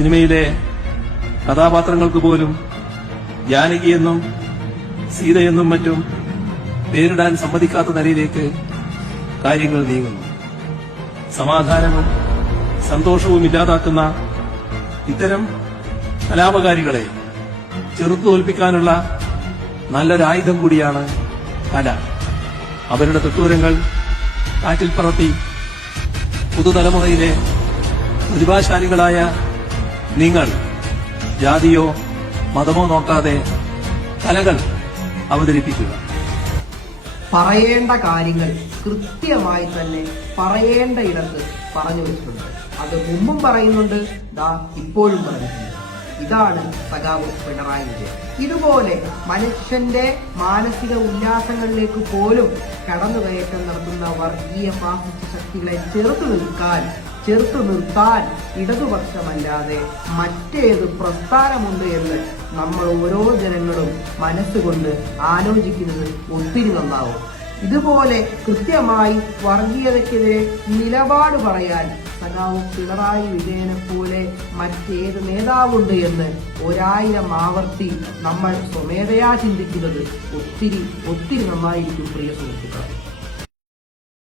സിനിമയിലെ കഥാപാത്രങ്ങൾക്ക് പോലും ജാനകിയെന്നും സീതയെന്നും മറ്റും പേരിടാൻ സമ്മതിക്കാത്ത നിലയിലേക്ക് കാര്യങ്ങൾ നീങ്ങുന്നു. സമാധാനവും സന്തോഷവും ഇല്ലാതാക്കുന്ന ഇത്തരം കലാപകാരികളെ ചെറുത്തുതോൽപ്പിക്കാനുള്ള നല്ലൊരായുധം കൂടിയാണ് കല. അവരുടെ തെട്ടൂരങ്ങൾ കാറ്റിൽ പറത്തി പുതുതലമുറയിലെ പ്രതിഭാശാലികളായ നിങ്ങൾ ജാതിയോ മതമോ നോക്കാതെ കലകൾ അവതരിപ്പിക്കുക. പറയേണ്ട കാര്യങ്ങൾ കൃത്യമായി തന്നെ പറയേണ്ട ഇടത്ത് പറഞ്ഞു വെച്ചിട്ടുണ്ട്. അത് മുമ്പും പറയുന്നുണ്ട്, ഇപ്പോഴും പറഞ്ഞിട്ടുണ്ട്. ഇതാണ് സഖാവ് പിണറായി വിജയൻ. ഇതുപോലെ മനുഷ്യന്റെ മാനസിക ഉല്ലാസങ്ങളിലേക്ക് പോലും കടന്നുകയറ്റം നടത്തുന്ന വർഗീയ ഫാസിസ്റ്റ് ശക്തികളെ ചെറുത്തു നിർത്താൻ ഇടതുപക്ഷമല്ലാതെ മറ്റേത് പ്രസ്ഥാനമുണ്ട് എന്ന് നമ്മൾ ഓരോ ജനങ്ങളും മനസ്സുകൊണ്ട് ആലോചിക്കുന്നത് ഒത്തിരി നന്നാവും. ഇതുപോലെ കൃത്യമായി വർഗീയതയ്ക്കെതിരെ നിലപാട് പറയാൻ സഖാവ് പിണറായി വിജയനെ പോലെ മറ്റേത് നേതാവുണ്ട് എന്ന് 1000 ആവർത്തി നമ്മൾ സ്വമേധയാ ചിന്തിക്കുന്നത് ഒത്തിരി നന്നായിരിക്കും പ്രിയ സുഹൃത്തുക്കൾ.